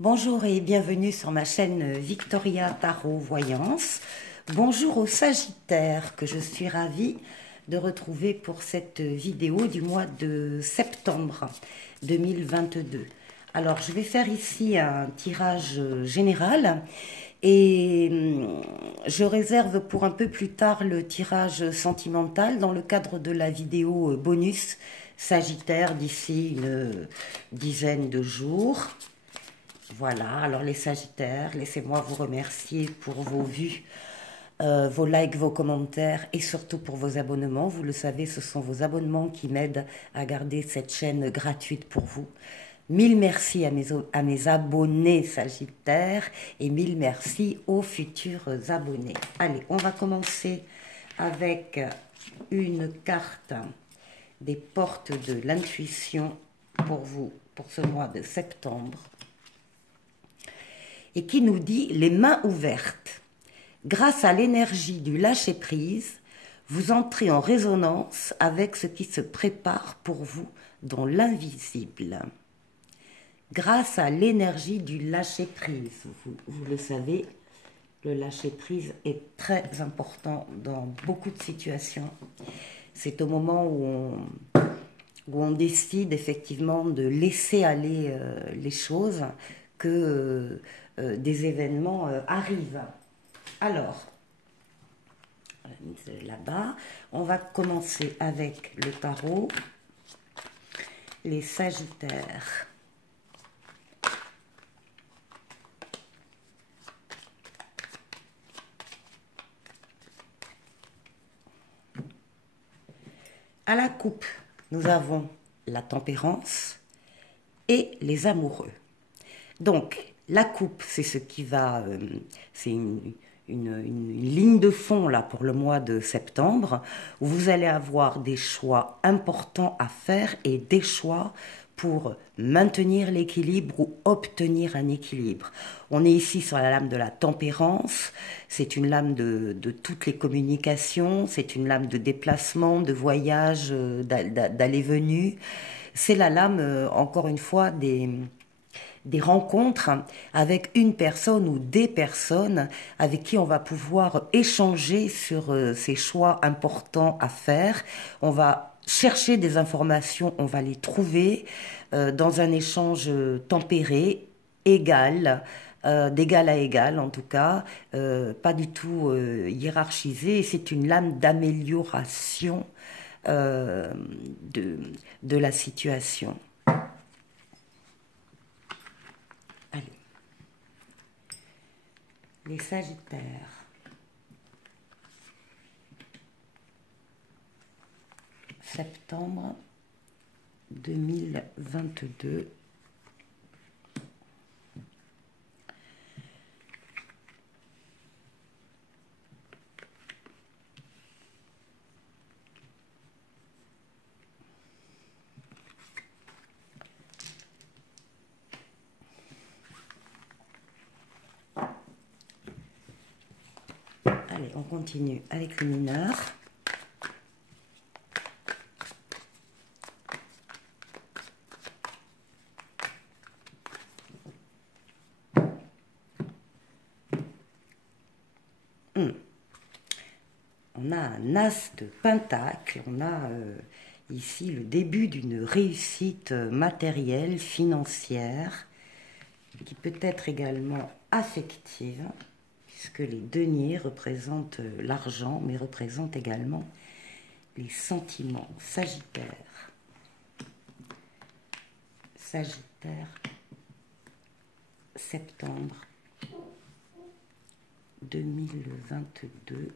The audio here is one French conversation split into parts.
Bonjour et bienvenue sur ma chaîne Victoria Tarot Voyance. Bonjour aux Sagittaires que je suis ravie de retrouver pour cette vidéo du mois de septembre 2022. Alors je vais faire ici un tirage général et je réserve pour un peu plus tard le tirage sentimental dans le cadre de la vidéo bonus Sagittaire d'ici une dizaine de jours. Voilà, alors les Sagittaires, laissez-moi vous remercier pour vos vues, vos likes, vos commentaires et surtout pour vos abonnements. Vous le savez, ce sont vos abonnements qui m'aident à garder cette chaîne gratuite pour vous. Mille merci à mes abonnés Sagittaires et mille merci aux futurs abonnés. Allez, on va commencer avec une carte des portes de l'intuition pour vous, pour ce mois de septembre. Et qui nous dit les mains ouvertes. Grâce à l'énergie du lâcher-prise, vous entrez en résonance avec ce qui se prépare pour vous dans l'invisible. Grâce à l'énergie du lâcher-prise, vous le savez, le lâcher-prise est très important dans beaucoup de situations. C'est au moment où on décide effectivement de laisser aller les choses que des événements arrivent. Alors, on va mettre là-bas. On va commencer avec le tarot. Les Sagittaires. À la coupe, nous avons la tempérance et les amoureux. Donc, la coupe, c'est ce qui va, c'est une ligne de fond là pour le mois de septembre, où vous allez avoir des choix importants à faire et des choix pour maintenir l'équilibre ou obtenir un équilibre. On est ici sur la lame de la tempérance, c'est une lame de toutes les communications, c'est une lame de déplacement, de voyage, d'aller-venu. C'est la lame, encore une fois, des rencontres avec une personne ou des personnes avec qui on va pouvoir échanger sur ces choix importants à faire. On va chercher des informations, on va les trouver dans un échange tempéré, égal, d'égal à égal en tout cas, pas du tout hiérarchisé. C'est une lame d'amélioration de la situation. Les Sagittaires. Septembre 2022. Allez, on continue avec les mineurs. On a un as de pentacle, on a ici le début d'une réussite matérielle, financière, qui peut être également affective, puisque les deniers représentent l'argent, mais représentent également les sentiments. Sagittaire. Sagittaire, septembre 2022.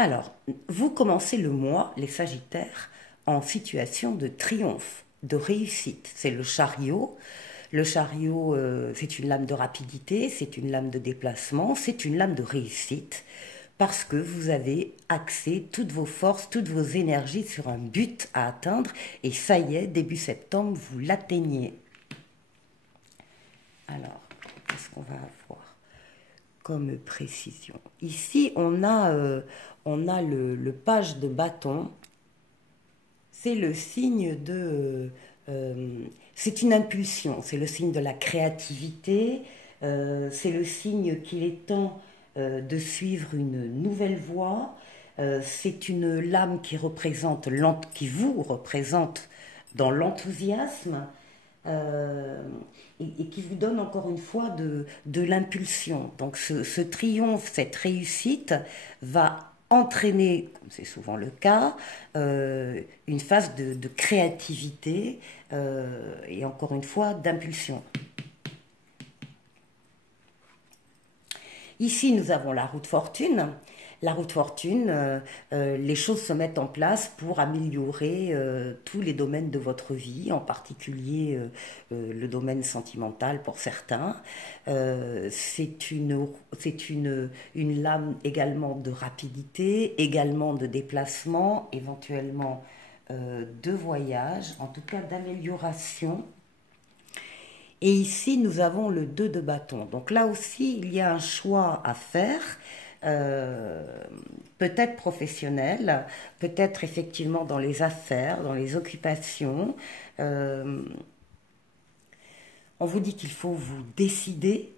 Alors, vous commencez le mois, les Sagittaires, en situation de triomphe, de réussite. C'est le chariot. Le chariot, c'est une lame de rapidité, c'est une lame de déplacement, c'est une lame de réussite. parce que vous avez axé toutes vos forces, toutes vos énergies sur un but à atteindre, et ça y est, début septembre, vous l'atteignez. Alors, qu'est-ce qu'on va avoir comme précision? Ici, on a le page de bâton. C'est le signe de... c'est une impulsion, c'est le signe de la créativité, c'est le signe qu'il est temps de suivre une nouvelle voie. C'est une lame qui vous représente dans l'enthousiasme, et qui vous donne encore une fois de l'impulsion. Donc ce triomphe, cette réussite va entraîner, comme c'est souvent le cas, une phase de créativité, et encore une fois d'impulsion. Ici, nous avons la roue de fortune. La roue de fortune, les choses se mettent en place pour améliorer tous les domaines de votre vie, en particulier le domaine sentimental pour certains. C'est une lame également de rapidité, également de déplacement, éventuellement de voyage, en tout cas d'amélioration. Et ici, nous avons le 2 de bâton. Donc là aussi, il y a un choix à faire, peut-être professionnel, peut-être effectivement dans les affaires, dans les occupations. On vous dit qu'il faut vous décider,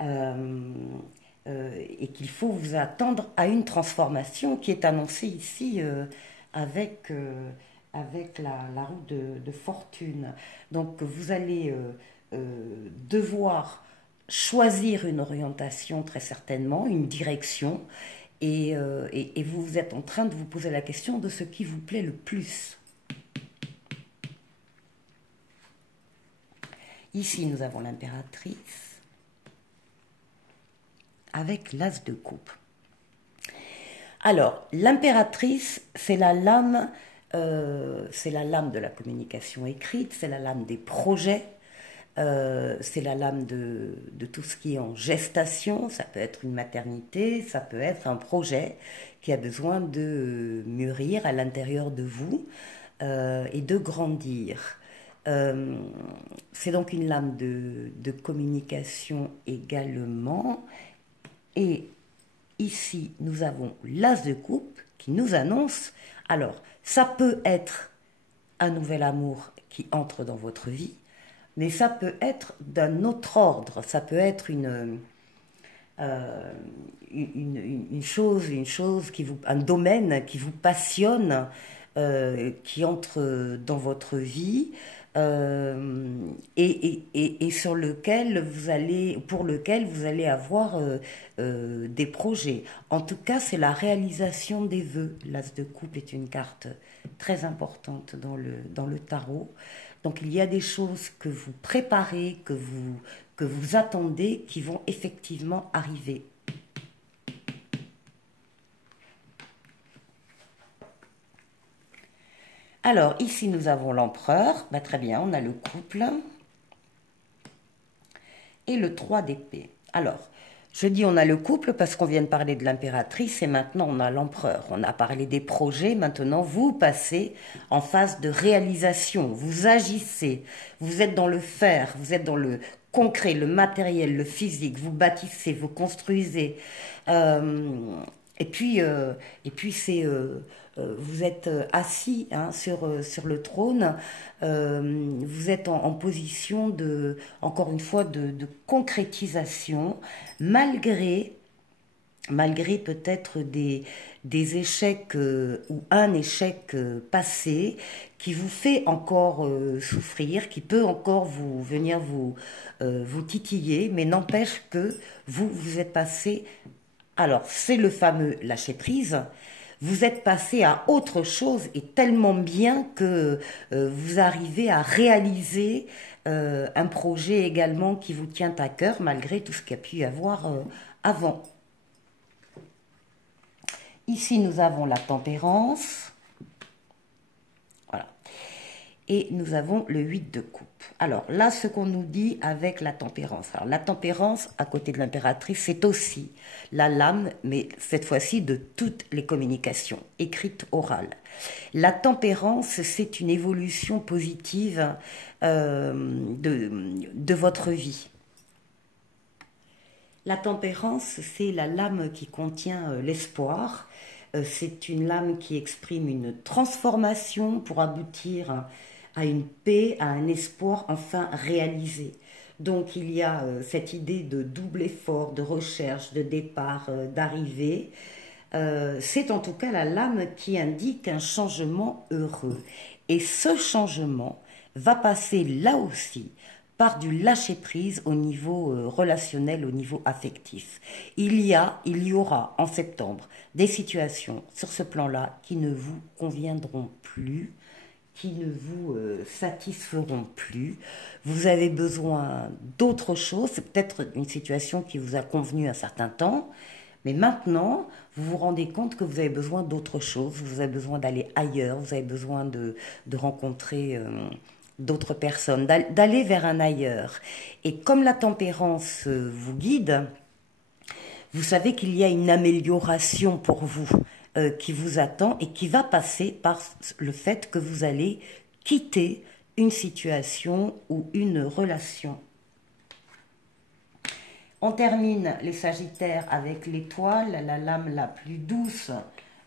et qu'il faut vous attendre à une transformation qui est annoncée ici avec la roue de fortune. Donc vous allez devoir choisir une orientation, très certainement, une direction, et vous êtes en train de vous poser la question de ce qui vous plaît le plus. Ici, nous avons l'impératrice avec l'as de coupe. Alors, l'impératrice, c'est la lame de la communication écrite, c'est la lame des projets, c'est la lame de tout ce qui est en gestation. Ça peut être une maternité, ça peut être un projet qui a besoin de mûrir à l'intérieur de vous et de grandir. C'est donc une lame de communication également. Et ici, nous avons l'as de coupe qui nous annonce, alors ça peut être un nouvel amour qui entre dans votre vie, mais ça peut être d'un autre ordre, ça peut être une chose un domaine qui vous passionne, qui entre dans votre vie, et pour lequel vous allez avoir des projets. En tout cas, c'est la réalisation des vœux. L'as de coupe est une carte très importante dans le tarot. Donc il y a des choses que vous préparez, que vous attendez, qui vont effectivement arriver. Alors, ici, nous avons l'empereur. Bah, très bien, on a le couple. Et le 3 d'épée. Alors, je dis on a le couple parce qu'on vient de parler de l'impératrice et maintenant on a l'empereur. On a parlé des projets, maintenant vous passez en phase de réalisation. Vous agissez, vous êtes dans le faire, vous êtes dans le concret, le matériel, le physique. Vous bâtissez, vous construisez. Et puis c'est... vous êtes assis sur le trône, vous êtes en position encore une fois, de concrétisation, malgré peut-être des échecs ou un échec passé qui vous fait encore souffrir, qui peut encore venir vous titiller, mais n'empêche que vous êtes passé... Alors, c'est le fameux lâcher-prise. Vous êtes passé à autre chose et tellement bien que vous arrivez à réaliser un projet également qui vous tient à cœur, malgré tout ce qu'il y a pu y avoir avant. Ici, nous avons la tempérance. Voilà. et nous avons le 8 de coupe. Alors là, ce qu'on nous dit avec la tempérance. Alors la tempérance, à côté de l'impératrice, c'est aussi la lame, mais cette fois-ci de toutes les communications, écrites, orales. La tempérance, c'est une évolution positive de votre vie. La tempérance, c'est la lame qui contient l'espoir. C'est une lame qui exprime une transformation pour aboutir à une paix, à un espoir enfin réalisé. Donc il y a cette idée de double effort, de recherche, de départ, d'arrivée. C'est en tout cas la lame qui indique un changement heureux. Et ce changement va passer là aussi par du lâcher-prise au niveau relationnel, au niveau affectif. Il y aura en septembre des situations sur ce plan-là qui ne vous conviendront plus, qui ne vous satisferont plus. Vous avez besoin d'autre chose. C'est peut-être une situation qui vous a convenu un certain temps, mais maintenant, vous vous rendez compte que vous avez besoin d'autre chose, vous avez besoin d'aller ailleurs, vous avez besoin de rencontrer d'autres personnes, d'aller vers un ailleurs. Et comme la tempérance vous guide, vous savez qu'il y a une amélioration pour vous qui vous attend et qui va passer par le fait que vous allez quitter une situation ou une relation. On termine les Sagittaires avec l'étoile, la lame la plus douce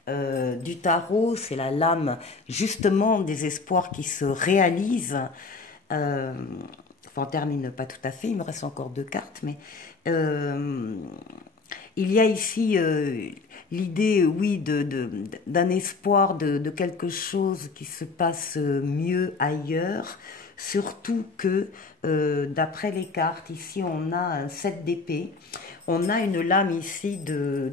du tarot. C'est la lame justement des espoirs qui se réalisent. Enfin, on termine pas tout à fait, il me reste encore 2 cartes, mais il y a ici l'idée, oui, d'un espoir de quelque chose qui se passe mieux ailleurs. Surtout que, d'après les cartes, ici on a un 7 d'épée, on a une lame ici de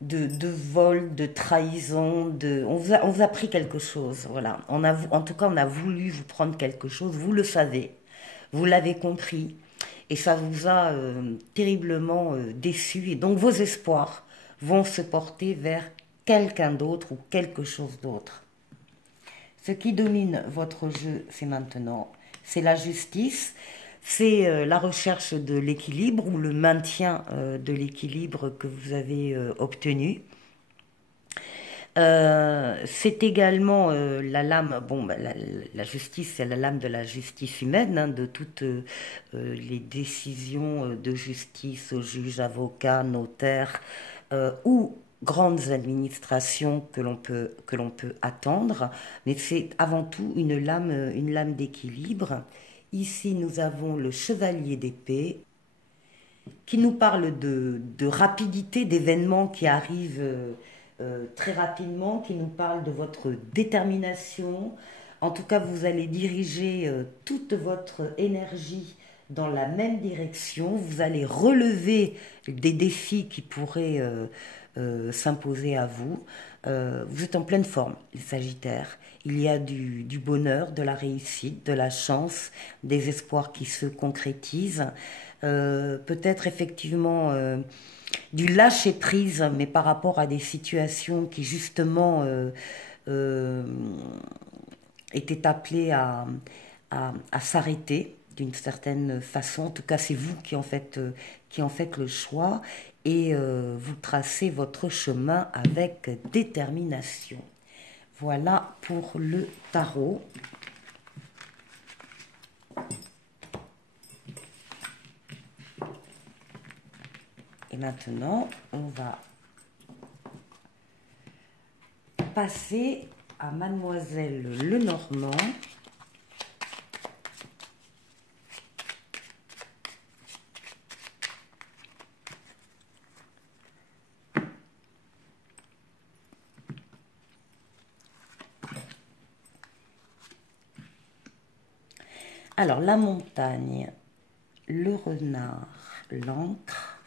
vol, de trahison, on vous a pris quelque chose, voilà. En tout cas, on a voulu vous prendre quelque chose, vous le savez, vous l'avez compris, et ça vous a terriblement déçu, et donc vos espoirs vont se porter vers quelqu'un d'autre ou quelque chose d'autre. Ce qui domine votre jeu, c'est maintenant, c'est la justice, c'est la recherche de l'équilibre ou le maintien de l'équilibre que vous avez obtenu. C'est également la lame, bon, bah, la justice, c'est la lame de la justice humaine, hein, de toutes les décisions de justice, juges, avocats, notaires ou grandes administrations que l'on peut attendre, mais c'est avant tout une lame d'équilibre. Ici, nous avons le chevalier d'épée qui nous parle de rapidité, d'événements qui arrivent très rapidement, qui nous parle de votre détermination. En tout cas, vous allez diriger toute votre énergie dans la même direction. Vous allez relever des défis qui pourraient s'imposer à vous. Vous êtes en pleine forme, les Sagittaires. Il y a du bonheur, de la réussite, de la chance, des espoirs qui se concrétisent. Peut-être effectivement du lâcher-prise, mais par rapport à des situations qui justement étaient appelées à s'arrêter d'une certaine façon. En tout cas, c'est vous qui en faites le choix et vous tracez votre chemin avec détermination. Voilà pour le tarot. Et maintenant, on va passer à Mademoiselle Lenormand. Alors, la montagne, le renard, l'encre,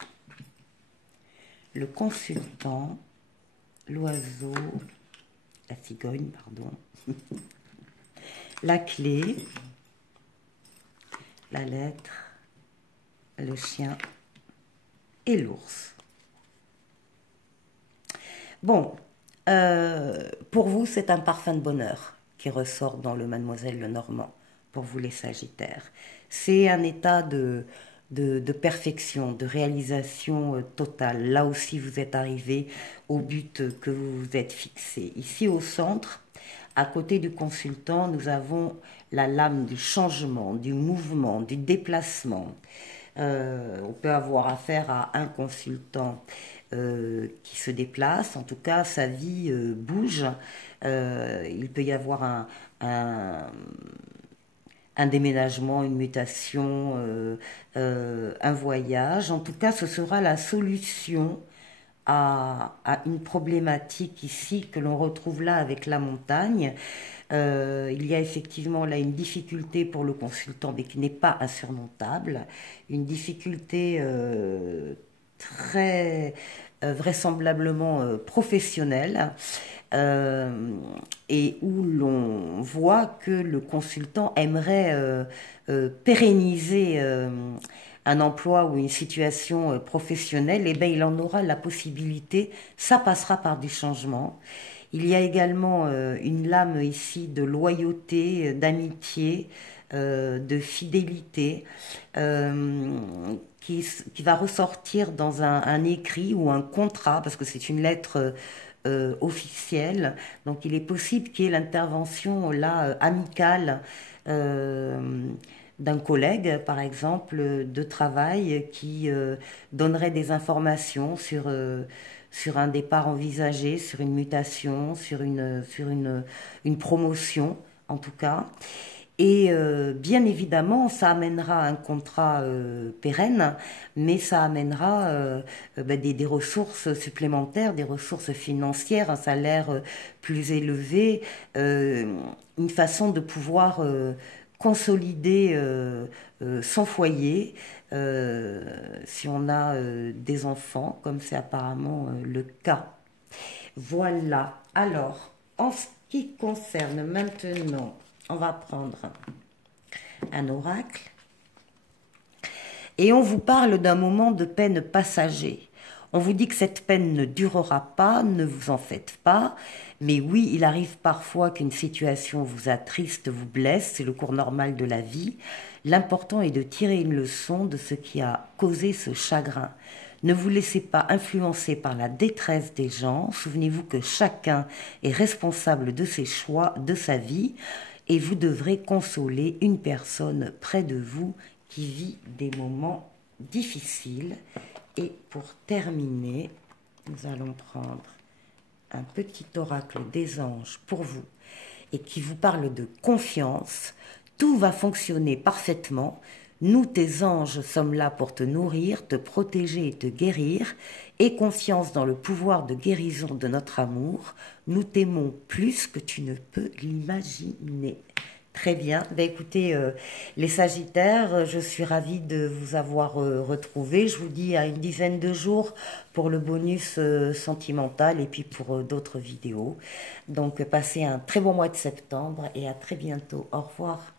le consultant, l'oiseau, la cigogne, pardon, la clé, la lettre, le chien et l'ours. Bon, pour vous, c'est un parfum de bonheur qui ressort dans le Mademoiselle Lenormand pour vous les Sagittaires. C'est un état de perfection, de réalisation totale. Là aussi, vous êtes arrivé au but que vous vous êtes fixé. Ici, au centre, à côté du consultant, nous avons la lame du changement, du mouvement, du déplacement. On peut avoir affaire à un consultant qui se déplace. En tout cas, sa vie bouge. Il peut y avoir un déménagement, une mutation, un voyage. En tout cas, ce sera la solution à une problématique ici que l'on retrouve là avec la montagne. Il y a effectivement là une difficulté pour le consultant, mais qui n'est pas insurmontable. Une difficulté très vraisemblablement professionnelle. Et où l'on voit que le consultant aimerait pérenniser un emploi ou une situation professionnelle, et bien il en aura la possibilité, ça passera par du changement. Il y a également une lame ici de loyauté, d'amitié, de fidélité, qui va ressortir dans un écrit ou un contrat, parce que c'est une lettre officielle. Donc il est possible qu'il y ait l'intervention là amicale d'un collègue, par exemple, de travail, qui donnerait des informations sur un départ envisagé, sur une mutation, sur une promotion, en tout cas. Et bien évidemment, ça amènera un contrat pérenne, mais ça amènera des ressources supplémentaires, des ressources financières, un salaire plus élevé, une façon de pouvoir consolider son foyer, si on a des enfants, comme c'est apparemment le cas. Voilà. Alors, en ce qui concerne maintenant, on va prendre un oracle et on vous parle d'un moment de peine passager. On vous dit que cette peine ne durera pas, ne vous en faites pas, mais oui, il arrive parfois qu'une situation vous attriste, vous blesse, c'est le cours normal de la vie. L'important est de tirer une leçon de ce qui a causé ce chagrin. Ne vous laissez pas influencer par la détresse des gens. Souvenez-vous que chacun est responsable de ses choix, de sa vie. Et vous devrez consoler une personne près de vous qui vit des moments difficiles. Et pour terminer, nous allons prendre un petit oracle des anges pour vous et qui vous parle de confiance. Tout va fonctionner parfaitement. Nous, tes anges, sommes là pour te nourrir, te protéger et te guérir. Aie confiance dans le pouvoir de guérison de notre amour. Nous t'aimons plus que tu ne peux l'imaginer. Très bien. Ben, écoutez, les Sagittaires, je suis ravie de vous avoir retrouvés. Je vous dis à une dizaine de jours pour le bonus sentimental et puis pour d'autres vidéos. Donc, passez un très bon mois de septembre et à très bientôt. Au revoir.